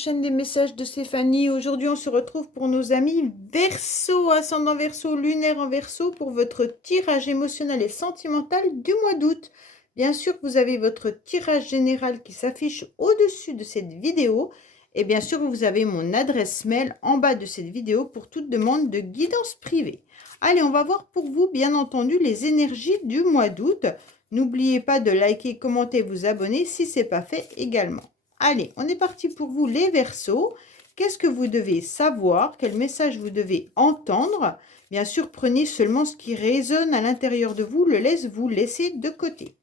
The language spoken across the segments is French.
chaîne des messages de Stéphanie. Aujourd'hui, on se retrouve pour nos amis Verseau, ascendant Verseau, lunaire en Verseau, pour votre tirage émotionnel et sentimental du mois d'août. Bien sûr, vous avez votre tirage général qui s'affiche au-dessus de cette vidéo. Et bien sûr, vous avez mon adresse mail en bas de cette vidéo pour toute demande de guidance privée. Allez, on va voir pour vous, bien entendu, les énergies du mois d'août. N'oubliez pas de liker, commenter, vous abonner si ce n'est pas fait également. Allez, on est parti pour vous les Verseaux. Qu'est-ce que vous devez savoir? Quel message vous devez entendre? Bien sûr, prenez seulement ce qui résonne à l'intérieur de vous, le laisse vous laisser de côté.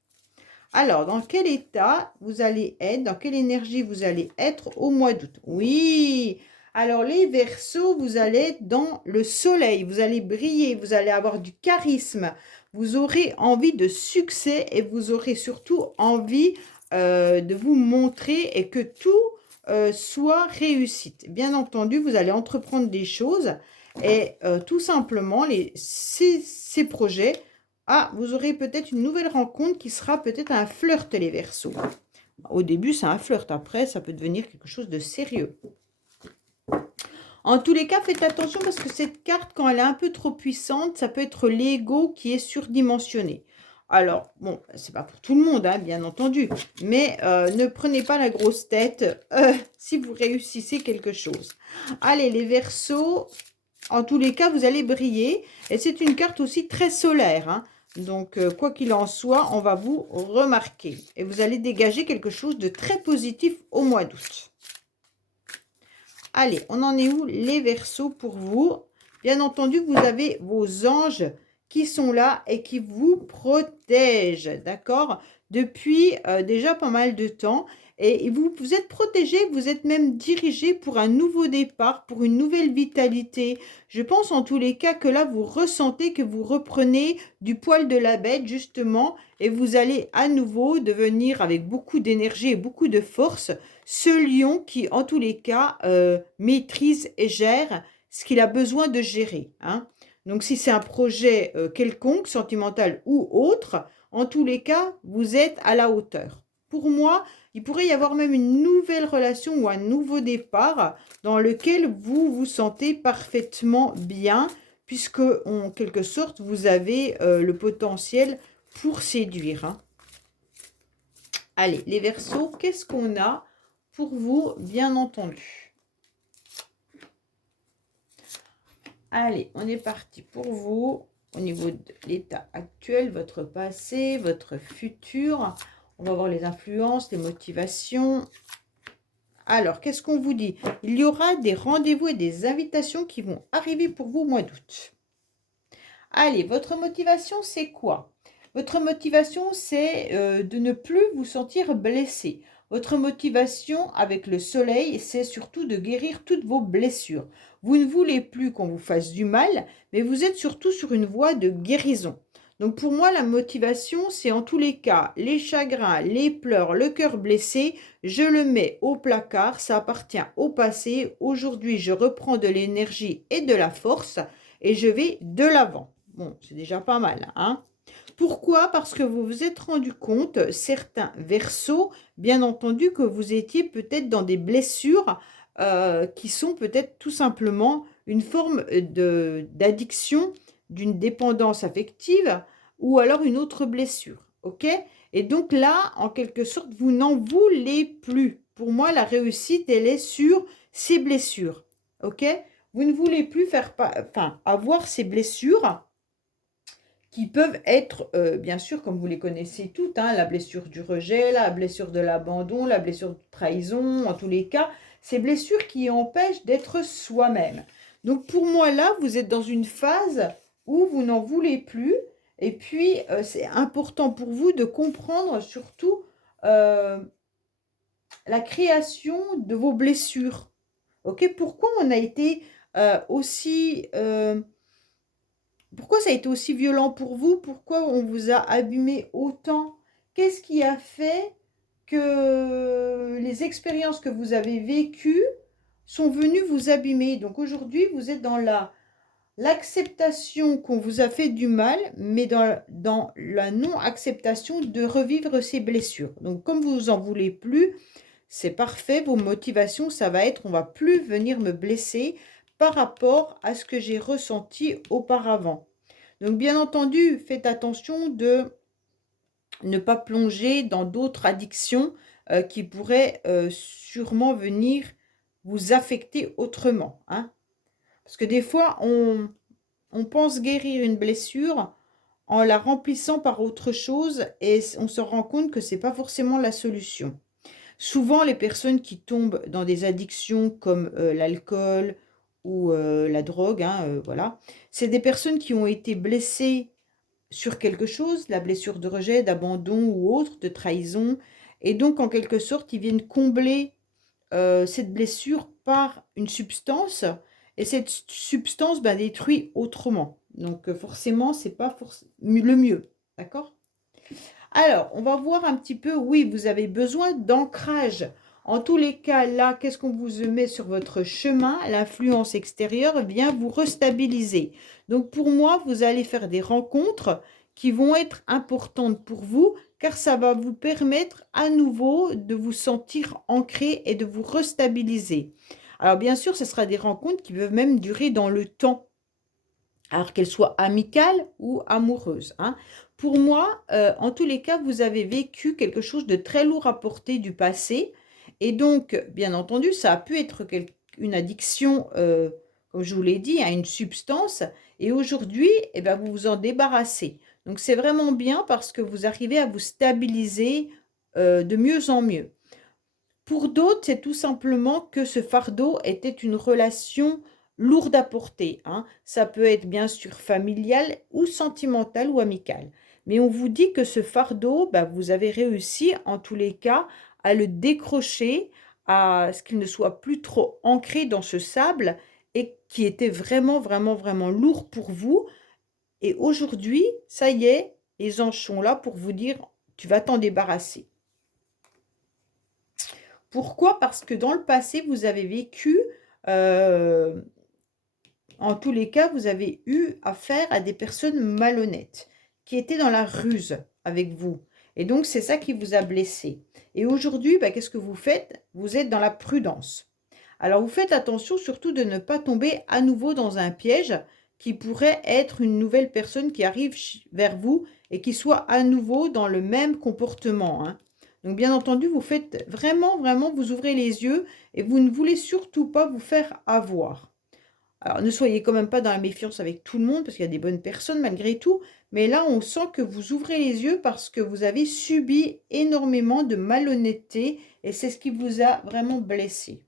Alors, dans quel état vous allez être? Dans quelle énergie vous allez être au mois d'août? Oui! Alors, les Verseaux, vous allez être dans le soleil. Vous allez briller, vous allez avoir du charisme. Vous aurez envie de succès et vous aurez surtout envie de vous montrer et que tout soit réussite. Bien entendu, vous allez entreprendre des choses et tout simplement, ces projets, vous aurez peut-être une nouvelle rencontre qui sera peut-être un flirt, les Verseaux. Au début, c'est un flirt. Après, ça peut devenir quelque chose de sérieux. En tous les cas, faites attention parce que cette carte, quand elle est un peu trop puissante, ça peut être l'ego qui est surdimensionné. Alors, bon, c'est pas pour tout le monde, hein, bien entendu, mais ne prenez pas la grosse tête si vous réussissez quelque chose. Allez, les Verseaux, en tous les cas, vous allez briller. Et c'est une carte aussi très solaire, hein. Donc, quoi qu'il en soit, on va vous remarquer. Et vous allez dégager quelque chose de très positif au mois d'août. Allez, on en est où les Verseaux pour vous? Bien entendu, vous avez vos anges qui sont là et qui vous protègent, d'accord? Depuis déjà pas mal de temps. Et vous êtes protégé, vous êtes même dirigé pour un nouveau départ, pour une nouvelle vitalité. Je pense en tous les cas que là, vous ressentez que vous reprenez du poil de la bête, justement, et vous allez à nouveau devenir avec beaucoup d'énergie et beaucoup de force ce lion qui, en tous les cas, maîtrise et gère ce qu'il a besoin de gérer, hein. Donc, si c'est un projet quelconque, sentimental ou autre, en tous les cas, vous êtes à la hauteur. Pour moi, il pourrait y avoir même une nouvelle relation ou un nouveau départ dans lequel vous vous sentez parfaitement bien, puisque, en quelque sorte, vous avez le potentiel pour séduire, hein. Allez, les Verseaux, qu'est-ce qu'on a pour vous, bien entendu? Allez, on est parti pour vous au niveau de l'état actuel, votre passé, votre futur. On va voir les influences, les motivations. Alors, qu'est-ce qu'on vous dit? Il y aura des rendez-vous et des invitations qui vont arriver pour vous au mois d'août. Allez, votre motivation, c'est quoi? Votre motivation, c'est de ne plus vous sentir blessé. Votre motivation avec le soleil, c'est surtout de guérir toutes vos blessures. Vous ne voulez plus qu'on vous fasse du mal, mais vous êtes surtout sur une voie de guérison. Donc pour moi, la motivation, c'est en tous les cas les chagrins, les pleurs, le cœur blessé, je le mets au placard, ça appartient au passé. Aujourd'hui, je reprends de l'énergie et de la force et je vais de l'avant. Bon, c'est déjà pas mal, hein? Pourquoi? Parce que vous vous êtes rendu compte, certains Verseaux, bien entendu, que vous étiez peut-être dans des blessures qui sont peut-être tout simplement une forme d'addiction, d'une dépendance affective ou alors une autre blessure, ok? Et donc là, en quelque sorte, vous n'en voulez plus. Pour moi, la réussite, elle est sur ces blessures, ok? Vous ne voulez plus avoir ces blessures qui peuvent être, bien sûr, comme vous les connaissez toutes, hein, la blessure du rejet, la blessure de l'abandon, la blessure de trahison, en tous les cas, ces blessures qui empêchent d'être soi-même. Donc pour moi, là, vous êtes dans une phase où vous n'en voulez plus, et puis c'est important pour vous de comprendre surtout la création de vos blessures. Ok? Pourquoi on a été aussi... pourquoi ça a été aussi violent pour vous? Pourquoi on vous a abîmé autant? Qu'est-ce qui a fait que les expériences que vous avez vécues sont venues vous abîmer? Donc aujourd'hui, vous êtes dans l'acceptation qu'on vous a fait du mal, mais dans la non-acceptation de revivre ces blessures. Donc comme vous en voulez plus, c'est parfait. Vos motivations, ça va être, on va plus venir me blesser par rapport à ce que j'ai ressenti auparavant. Donc, bien entendu, faites attention de ne pas plonger dans d'autres addictions qui pourraient sûrement venir vous affecter autrement, hein. Parce que des fois, on pense guérir une blessure en la remplissant par autre chose et on se rend compte que c'est pas forcément la solution. Souvent, les personnes qui tombent dans des addictions comme l'alcool ou la drogue, hein, voilà, c'est des personnes qui ont été blessées sur quelque chose, la blessure de rejet, d'abandon ou autre, de trahison. Et donc, en quelque sorte, ils viennent combler cette blessure par une substance. Et cette substance détruit autrement. Donc, forcément, c'est pas le mieux. D'accord? Alors, on va voir un petit peu, oui, vous avez besoin d'ancrage. En tous les cas, là, qu'est-ce qu'on vous met sur votre chemin? L'influence extérieure vient vous restabiliser. Donc, pour moi, vous allez faire des rencontres qui vont être importantes pour vous, car ça va vous permettre à nouveau de vous sentir ancré et de vous restabiliser. Alors, bien sûr, ce sera des rencontres qui peuvent même durer dans le temps, alors qu'elles soient amicales ou amoureuses, hein. Pour moi, en tous les cas, vous avez vécu quelque chose de très lourd à porter du passé. Et donc, bien entendu, ça a pu être une addiction, comme je vous l'ai dit, à une substance. Et aujourd'hui, eh ben, vous vous en débarrassez. Donc, c'est vraiment bien parce que vous arrivez à vous stabiliser de mieux en mieux. Pour d'autres, c'est tout simplement que ce fardeau était une relation lourde à porter, hein. Ça peut être bien sûr familial ou sentimental ou amical. Mais on vous dit que ce fardeau, vous avez réussi en tous les cas à le décrocher, à ce qu'il ne soit plus trop ancré dans ce sable et qui était vraiment, vraiment, vraiment lourd pour vous. Et aujourd'hui, ça y est, les anges sont là pour vous dire, tu vas t'en débarrasser. Pourquoi? Parce que dans le passé, vous avez vécu, heu, en tous les cas, vous avez eu affaire à des personnes malhonnêtes, qui étaient dans la ruse avec vous et donc c'est ça qui vous a blessé et aujourd'hui, qu'est-ce que vous faites? Vous êtes dans la prudence. Alors vous faites attention surtout de ne pas tomber à nouveau dans un piège qui pourrait être une nouvelle personne qui arrive vers vous et qui soit à nouveau dans le même comportement, hein. Donc bien entendu, vous faites vraiment, vraiment, vous ouvrez les yeux et vous ne voulez surtout pas vous faire avoir. Alors ne soyez quand même pas dans la méfiance avec tout le monde parce qu'il y a des bonnes personnes malgré tout, mais là on sent que vous ouvrez les yeux parce que vous avez subi énormément de malhonnêteté et c'est ce qui vous a vraiment blessé.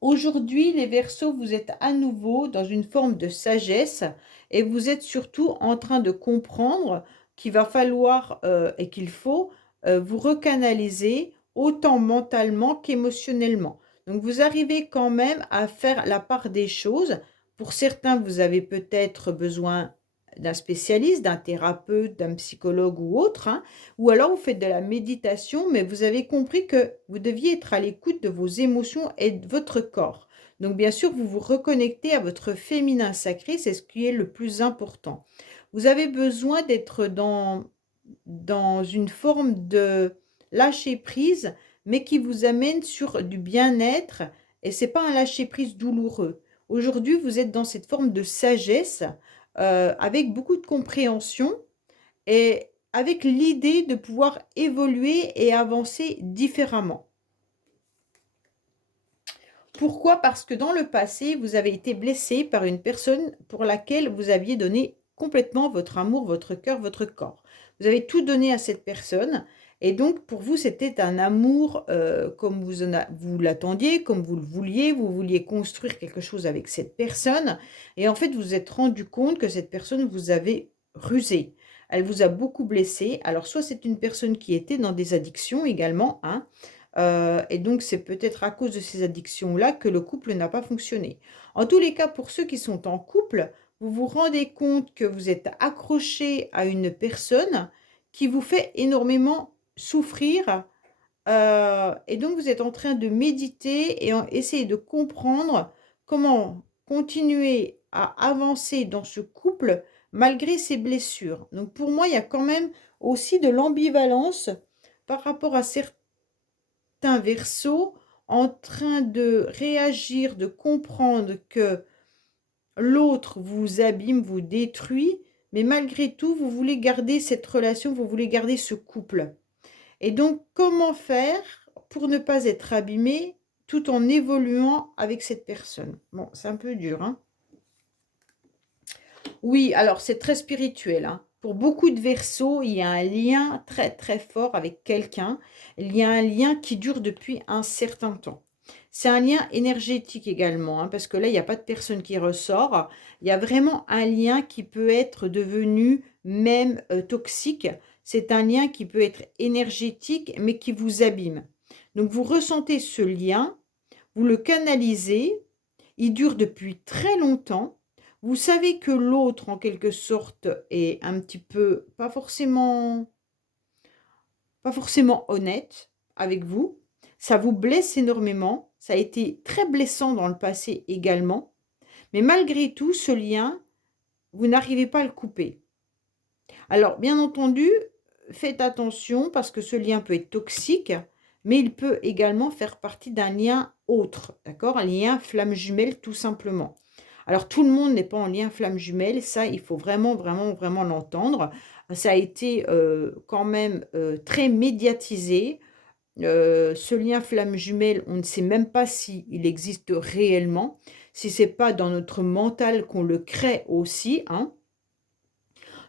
Aujourd'hui, les Verseaux, vous êtes à nouveau dans une forme de sagesse et vous êtes surtout en train de comprendre qu'il va falloir et qu'il faut vous recanaliser autant mentalement qu'émotionnellement. Donc, vous arrivez quand même à faire la part des choses. Pour certains, vous avez peut-être besoin d'un spécialiste, d'un thérapeute, d'un psychologue ou autre, hein. Ou alors vous faites de la méditation, mais vous avez compris que vous deviez être à l'écoute de vos émotions et de votre corps. Donc bien sûr, vous vous reconnectez à votre féminin sacré, c'est ce qui est le plus important. Vous avez besoin d'être dans une forme de lâcher prise, mais qui vous amène sur du bien-être, et c'est pas un lâcher prise douloureux. Aujourd'hui, vous êtes dans cette forme de sagesse, avec beaucoup de compréhension et avec l'idée de pouvoir évoluer et avancer différemment. Pourquoi? Parce que dans le passé, vous avez été blessé par une personne pour laquelle vous aviez donné complètement votre amour, votre cœur, votre corps. Vous avez tout donné à cette personne et donc pour vous, c'était un amour, comme vous l'attendiez, comme vous vouliez construire quelque chose avec cette personne et en fait, vous vous êtes rendu compte que cette personne vous avait rusé. Elle vous a beaucoup blessé. Alors soit c'est une personne qui était dans des addictions également, hein, et donc c'est peut-être à cause de ces addictions-là que le couple n'a pas fonctionné. En tous les cas, pour ceux qui sont en couple, vous vous rendez compte que vous êtes accroché à une personne qui vous fait énormément souffrir, et donc vous êtes en train de méditer et essayer de comprendre comment continuer à avancer dans ce couple malgré ses blessures. Donc pour moi, il y a quand même aussi de l'ambivalence par rapport à certains Verseaux en train de réagir, de comprendre que l'autre vous abîme, vous détruit, mais malgré tout, vous voulez garder cette relation, vous voulez garder ce couple. Et donc, comment faire pour ne pas être abîmé tout en évoluant avec cette personne? Bon, c'est un peu dur, hein. Oui, alors c'est très spirituel, hein. Pour beaucoup de Verseaux, il y a un lien très très fort avec quelqu'un. Il y a un lien qui dure depuis un certain temps. C'est un lien énergétique également, hein, parce que là, il n'y a pas de personne qui ressort. Il y a vraiment un lien qui peut être devenu même toxique. C'est un lien qui peut être énergétique, mais qui vous abîme. Donc, vous ressentez ce lien, vous le canalisez, il dure depuis très longtemps. Vous savez que l'autre, en quelque sorte, est un petit peu, pas forcément honnête avec vous. Ça vous blesse énormément. Ça a été très blessant dans le passé également. Mais malgré tout, ce lien, vous n'arrivez pas à le couper. Alors, bien entendu, faites attention parce que ce lien peut être toxique, mais il peut également faire partie d'un lien autre, d'accord? Un lien flamme jumelle, tout simplement. Alors, tout le monde n'est pas en lien flamme jumelle, ça, il faut vraiment, vraiment, vraiment l'entendre. Ça a été quand même très médiatisé. Ce lien flamme jumelle, on ne sait même pas s'il existe réellement, si c'est pas dans notre mental qu'on le crée aussi, hein.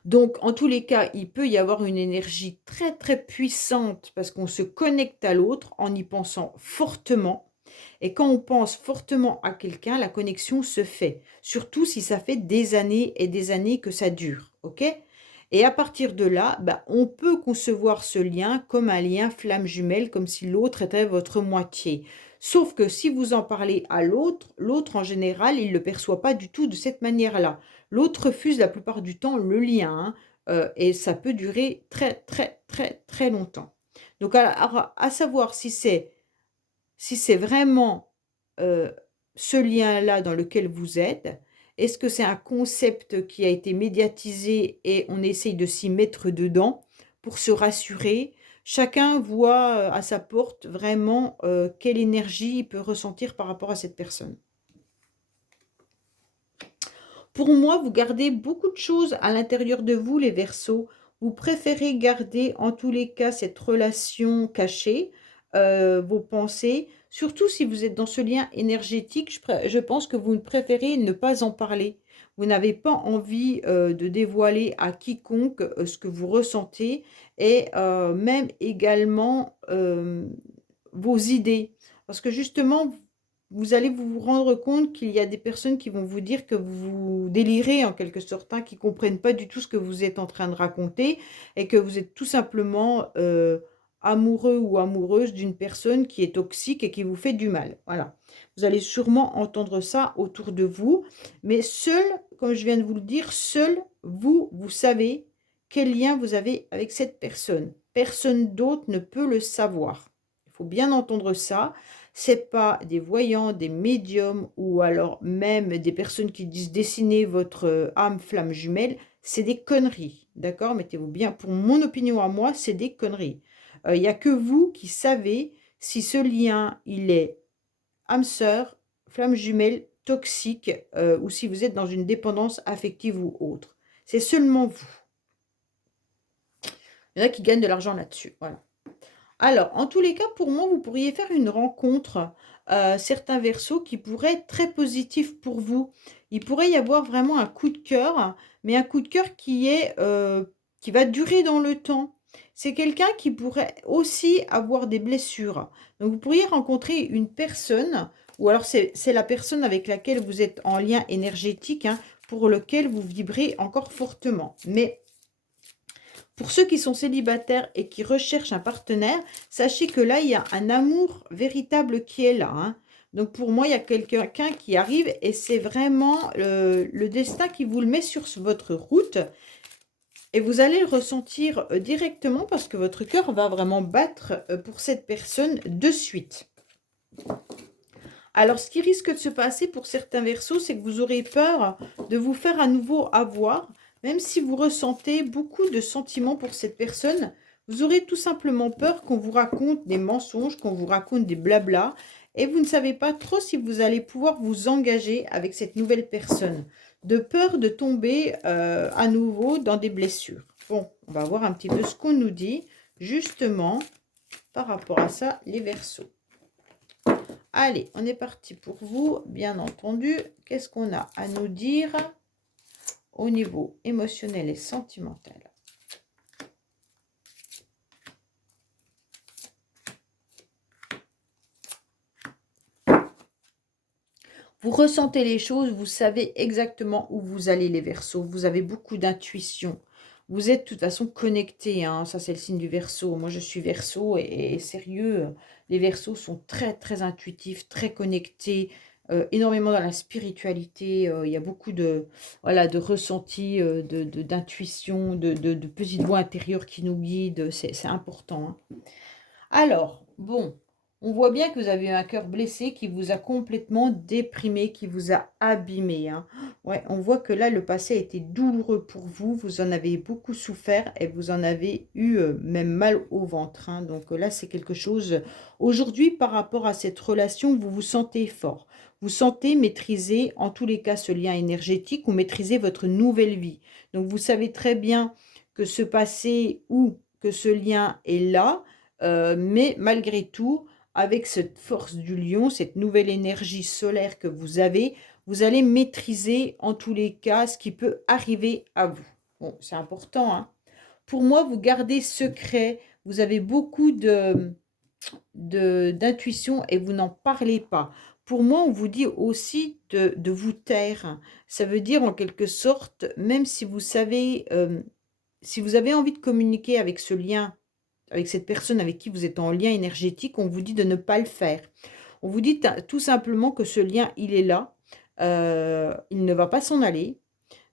Donc, en tous les cas, il peut y avoir une énergie très, très puissante parce qu'on se connecte à l'autre en y pensant fortement. Et quand on pense fortement à quelqu'un, la connexion se fait. Surtout si ça fait des années et des années que ça dure. OK? Et à partir de là, bah, on peut concevoir ce lien comme un lien flamme jumelle, comme si l'autre était votre moitié. Sauf que si vous en parlez à l'autre, l'autre en général, il ne le perçoit pas du tout de cette manière-là. L'autre refuse la plupart du temps le lien, hein, et ça peut durer très, très, très, très longtemps. Donc à savoir si c'est vraiment, ce lien-là dans lequel vous êtes, est-ce que c'est un concept qui a été médiatisé et on essaye de s'y mettre dedans pour se rassurer? Chacun voit, à sa porte vraiment, quelle énergie il peut ressentir par rapport à cette personne. Pour moi, vous gardez beaucoup de choses à l'intérieur de vous, les Verseaux. Vous préférez garder, en tous les cas, cette relation cachée, vos pensées. Surtout si vous êtes dans ce lien énergétique, je pense que vous ne préférez ne pas en parler. Vous n'avez pas envie de dévoiler à quiconque ce que vous ressentez et même également vos idées. Parce que justement, vous allez vous rendre compte qu'il y a des personnes qui vont vous dire que vous délirez en quelque sorte, hein, qui ne comprennent pas du tout ce que vous êtes en train de raconter et que vous êtes tout simplement amoureux ou amoureuse d'une personne qui est toxique et qui vous fait du mal. Voilà. Vous allez sûrement entendre ça autour de vous, mais seul, comme je viens de vous le dire, seul vous, vous savez quel lien vous avez avec cette personne. Personne d'autre ne peut le savoir. Il faut bien entendre ça. C'est pas des voyants, des médiums ou alors même des personnes qui disent dessiner votre âme flamme jumelle, c'est des conneries, d'accord? Mettez-vous bien, pour mon opinion à moi, c'est des conneries. Il n'y a que vous qui savez si ce lien, il est âme sœur, flamme jumelle, toxique, ou si vous êtes dans une dépendance affective ou autre. C'est seulement vous. Il y en a qui gagnent de l'argent là-dessus, voilà. Alors, en tous les cas, pour moi, vous pourriez faire une rencontre, certains Verseaux qui pourraient être très positifs pour vous. Il pourrait y avoir vraiment un coup de cœur, mais un coup de cœur qui va durer dans le temps. C'est quelqu'un qui pourrait aussi avoir des blessures. Donc, vous pourriez rencontrer une personne, ou alors c'est la personne avec laquelle vous êtes en lien énergétique, hein, pour lequel vous vibrez encore fortement. Mais pour ceux qui sont célibataires et qui recherchent un partenaire, sachez que là, il y a un amour véritable qui est là, hein. Donc pour moi, il y a quelqu'un qui arrive et c'est vraiment le destin qui vous le met sur votre route. Et vous allez le ressentir directement parce que votre cœur va vraiment battre pour cette personne de suite. Alors, ce qui risque de se passer pour certains Verseaux, c'est que vous aurez peur de vous faire à nouveau avoir. Même si vous ressentez beaucoup de sentiments pour cette personne, Vous aurez tout simplement peur qu'on vous raconte des mensonges, qu'on vous raconte des blablas, et vous ne savez pas trop si vous allez pouvoir vous engager avec cette nouvelle personne, de peur de tomber à nouveau dans des blessures. Bon, on va voir un petit peu ce qu'on nous dit, justement, par rapport à ça, les Verseaux. Allez, on est parti pour vous, bien entendu. Qu'est-ce qu'on a à nous dire au niveau émotionnel et sentimental? Vous ressentez les choses, vous savez exactement où vous allez les Verseaux. Vous avez beaucoup d'intuition. Vous êtes de toute façon connectés, hein. Ça, c'est le signe du Verseau. Moi, je suis Verseau et sérieux, les Verseaux sont très, très intuitifs, très connectés, énormément dans la spiritualité. Il y a beaucoup de, voilà, de ressentis, d'intuition, de petites voix intérieures qui nous guident. C'est important, hein. Alors, bon, on voit bien que vous avez un cœur blessé qui vous a complètement déprimé, qui vous a abîmé, hein. Ouais, on voit que là, le passé a été douloureux pour vous. Vous en avez beaucoup souffert et vous en avez eu même mal au ventre, hein. Donc là, c'est quelque chose. Aujourd'hui, par rapport à cette relation, vous vous sentez fort. Vous sentez maîtriser, en tous les cas, ce lien énergétique ou maîtriser votre nouvelle vie. Donc, vous savez très bien que ce passé ou que ce lien est là, mais malgré tout, avec cette force du lion, cette nouvelle énergie solaire que vous allez maîtriser en tous les cas ce qui peut arriver à vous. Bon, c'est important, hein. Pour moi, vous gardez secret, vous avez beaucoup d'intuition et vous n'en parlez pas. Pour moi, on vous dit aussi de vous taire. Ça veut dire en quelque sorte, même si vous savez, si vous avez envie de communiquer avec ce lien, avec cette personne avec qui vous êtes en lien énergétique, on vous dit de ne pas le faire. On vous dit tout simplement que ce lien, il est là, il ne va pas s'en aller,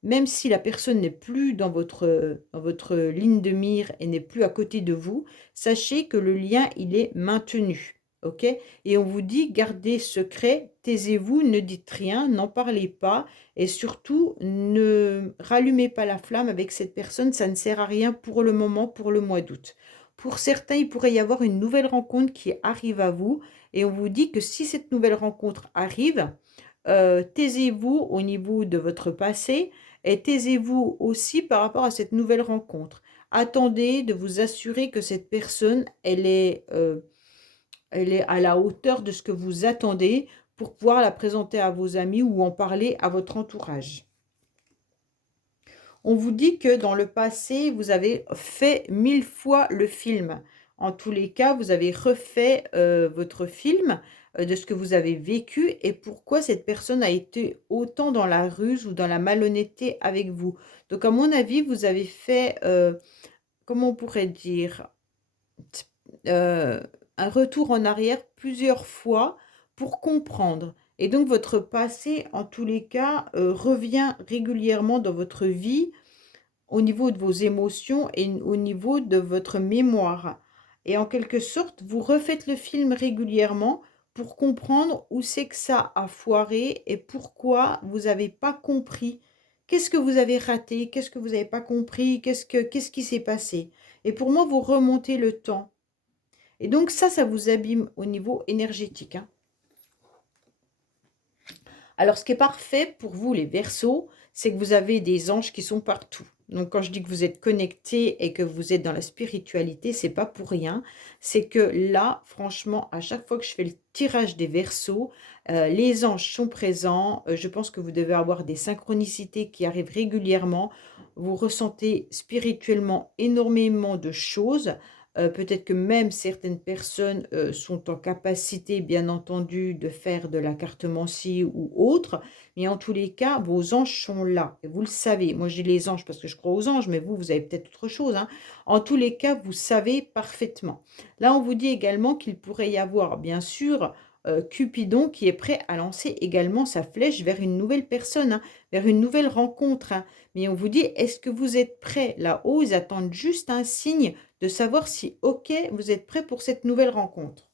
même si la personne n'est plus dans votre ligne de mire et n'est plus à côté de vous, sachez que le lien, il est maintenu. OK? Et on vous dit, gardez secret, taisez-vous, ne dites rien, n'en parlez pas et surtout, ne rallumez pas la flamme avec cette personne, ça ne sert à rien pour le moment, pour le mois d'août. Pour certains, il pourrait y avoir une nouvelle rencontre qui arrive à vous et on vous dit que si cette nouvelle rencontre arrive, taisez-vous au niveau de votre passé et taisez-vous aussi par rapport à cette nouvelle rencontre. Attendez de vous assurer que cette personne, elle est à la hauteur de ce que vous attendez pour pouvoir la présenter à vos amis ou en parler à votre entourage. On vous dit que dans le passé, vous avez fait 1000 fois le film. En tous les cas, vous avez refait votre film de ce que vous avez vécu et pourquoi cette personne a été autant dans la ruse ou dans la malhonnêteté avec vous. Donc, à mon avis, vous avez fait, comment on pourrait dire, euh, un retour en arrière plusieurs fois pour comprendre. Et donc, votre passé, en tous les cas, revient régulièrement dans votre vie au niveau de vos émotions et au niveau de votre mémoire. Et en quelque sorte, vous refaites le film régulièrement pour comprendre où c'est que ça a foiré et pourquoi vous n'avez pas compris. Qu'est-ce que vous avez raté? Qu'est-ce que vous n'avez pas compris? Qu'est-ce qui s'est passé? Et pour moi, vous remontez le temps. Et donc ça vous abîme au niveau énergétique, hein. Alors, ce qui est parfait pour vous, les Verseaux, c'est que vous avez des anges qui sont partout. Donc, quand je dis que vous êtes connectés et que vous êtes dans la spiritualité, c'est pas pour rien. C'est que là, franchement, à chaque fois que je fais le tirage des Verseaux, les anges sont présents. Je pense que vous devez avoir des synchronicités qui arrivent régulièrement. Vous ressentez spirituellement énormément de choses. Peut-être que même certaines personnes, sont en capacité, bien entendu, de faire de la cartomancie ou autre, mais en tous les cas, vos anges sont là et vous le savez. Moi, j'ai les anges parce que je crois aux anges, mais vous, vous avez peut-être autre chose, hein. En tous les cas, vous savez parfaitement. Là, on vous dit également qu'il pourrait y avoir, bien sûr, Cupidon qui est prêt à lancer également sa flèche vers une nouvelle personne, hein, vers une nouvelle rencontre, hein. Mais on vous dit: «Est-ce que vous êtes prêts?» Là-haut, ils attendent juste un signe de savoir si, OK, vous êtes prêt pour cette nouvelle rencontre.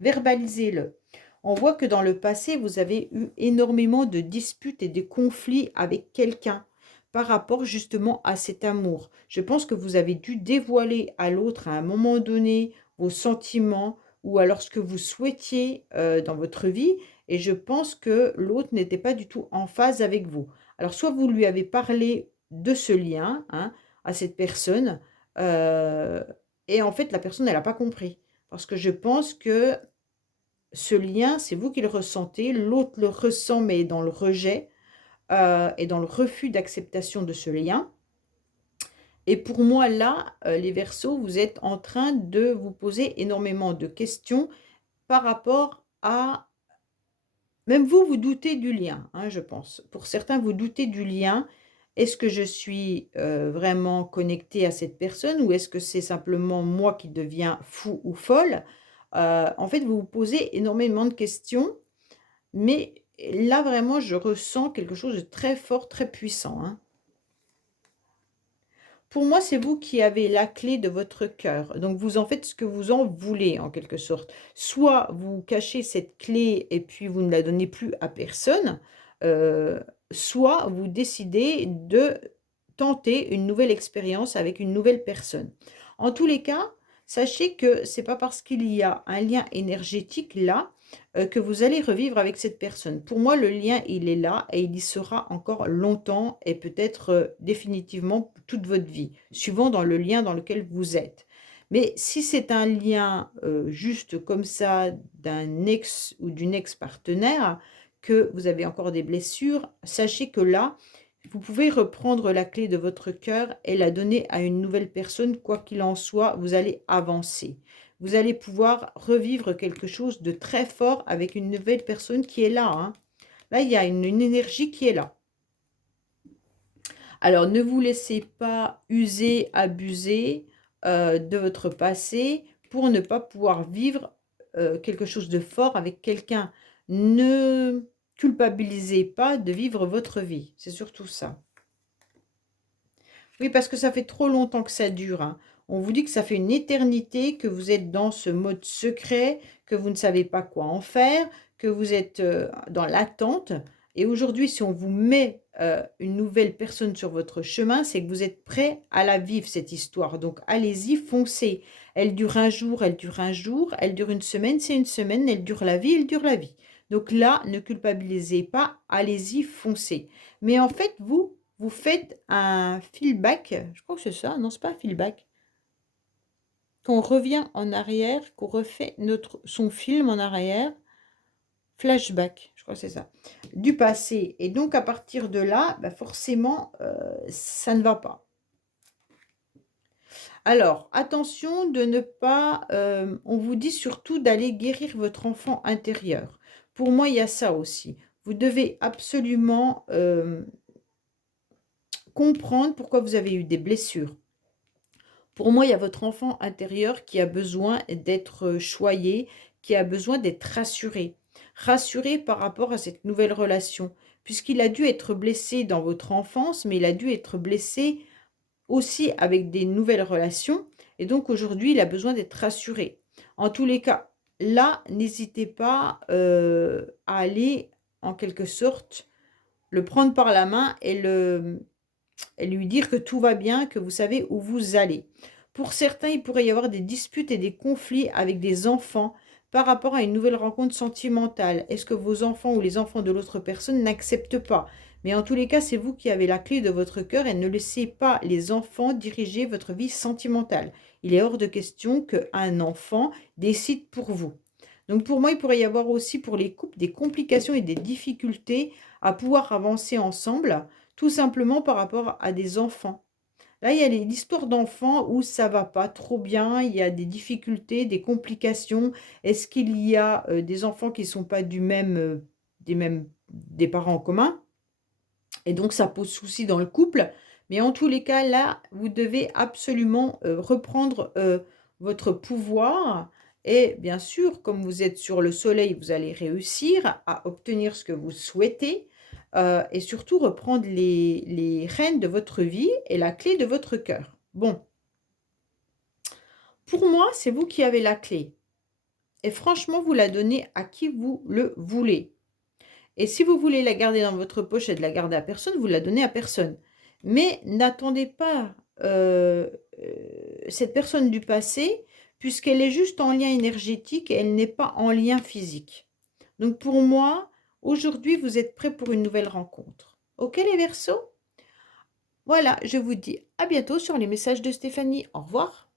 Verbalisez-le. On voit que dans le passé, vous avez eu énormément de disputes et de conflits avec quelqu'un. par rapport justement à cet amour. Je pense que vous avez dû dévoiler à l'autre à un moment donné vos sentiments ou alors ce que vous souhaitiez dans votre vie et je pense que l'autre n'était pas du tout en phase avec vous. Alors soit vous lui avez parlé de ce lien, hein, à cette personne, heu et en fait la personne elle a pas compris. Parce que je pense que ce lien, c'est vous qui le ressentez, l'autre le ressent mais est dans le rejet, et dans le refus d'acceptation de ce lien et pour moi là, les Verseaux, vous êtes en train de vous poser énormément de questions par rapport à même vous, vous doutez du lien, hein, je pense. Pour certains, vous doutez du lien. Est-ce que je suis, vraiment connectée à cette personne ou est-ce que c'est simplement moi qui deviens fou ou folle? En fait, vous vous posez énormément de questions, mais là, vraiment, je ressens quelque chose de très fort, très puissant, hein. Pour moi, c'est vous qui avez la clé de votre cœur. Donc, vous en faites ce que vous en voulez, en quelque sorte. Soit vous cachez cette clé et puis vous ne la donnez plus à personne, heu, soit vous décidez de tenter une nouvelle expérience avec une nouvelle personne. En tous les cas, sachez que c'est pas parce qu'il y a un lien énergétique là, que vous allez revivre avec cette personne. Pour moi, le lien, il est là et il y sera encore longtemps et peut-être, définitivement toute votre vie, suivant dans le lien dans lequel vous êtes. Mais si c'est un lien, juste comme ça d'un ex ou d'une ex-partenaire, que vous avez encore des blessures, sachez que là, vous pouvez reprendre la clé de votre cœur et la donner à une nouvelle personne, quoi qu'il en soit, vous allez avancer. Vous allez pouvoir revivre quelque chose de très fort avec une nouvelle personne qui est là, hein. Là, il y a une énergie qui est là. Alors, ne vous laissez pas user, abuser, de votre passé pour ne pas pouvoir vivre, quelque chose de fort avec quelqu'un. Ne culpabilisez pas de vivre votre vie, c'est surtout ça. Oui, parce que ça fait trop longtemps que ça dure, hein. On vous dit que ça fait une éternité que vous êtes dans ce mode secret, que vous ne savez pas quoi en faire, que vous êtes, dans l'attente et aujourd'hui, si on vous met, une nouvelle personne sur votre chemin, c'est que vous êtes prêt à la vivre cette histoire. Donc allez-y, foncez. Elle dure un jour, elle dure un jour, elle dure une semaine, c'est une semaine, elle dure la vie, elle dure la vie. Donc là, ne culpabilisez pas, allez-y, foncez. Mais en fait, vous faites un feedback, je crois que c'est ça, non, c'est pas un feedback, qu'on revient en arrière, qu'on refait notre son film en arrière, flashback, je crois que c'est ça, du passé et donc à partir de là, bah, forcément, ça ne va pas. Alors attention de ne pas, on vous dit surtout d'aller guérir votre enfant intérieur. Pour moi, il y a ça aussi. Vous devez absolument, comprendre pourquoi vous avez eu des blessures. Pour moi, il y a votre enfant intérieur qui a besoin d'être, choyé, qui a besoin d'être rassuré. Rassuré par rapport à cette nouvelle relation, puisqu'il a dû être blessé dans votre enfance, mais il a dû être blessé aussi avec des nouvelles relations et donc aujourd'hui, il a besoin d'être rassuré. En tous les cas, là, n'hésitez pas, à aller en quelque sorte le prendre par la main et lui dire que tout va bien, que vous savez où vous allez. Pour certains, il pourrait y avoir des disputes et des conflits avec des enfants par rapport à une nouvelle rencontre sentimentale. Est-ce que vos enfants ou les enfants de l'autre personne n'acceptent pas? Mais en tous les cas, c'est vous qui avez la clé de votre cœur et ne laissez pas les enfants diriger votre vie sentimentale. Il est hors de question qu'un enfant décide pour vous. Donc pour moi, il pourrait y avoir aussi pour les couples des complications et des difficultés à pouvoir avancer ensemble tout simplement par rapport à des enfants. Là, il y a l'histoire d'enfants où ça va pas trop bien, il y a des difficultés, des complications. Est-ce qu'il y a, des enfants qui ne sont pas des parents en commun? Et donc ça pose souci dans le couple. Mais en tous les cas, là, vous devez absolument, reprendre, votre pouvoir et bien sûr, comme vous êtes sur le soleil, vous allez réussir à obtenir ce que vous souhaitez, et surtout reprendre les rênes de votre vie et la clé de votre cœur. Bon, pour moi, c'est vous qui avez la clé et franchement, vous la donnez à qui vous le voulez et si vous voulez la garder dans votre poche et de la garder à personne, vous la donnez à personne. Mais n'attendez pas cette personne du passé, puisqu'elle est juste en lien énergétique et elle n'est pas en lien physique. Donc pour moi, aujourd'hui, vous êtes prêts pour une nouvelle rencontre. Ok les Verseaux? Voilà, je vous dis à bientôt sur les messages de Stéphanie. Au revoir.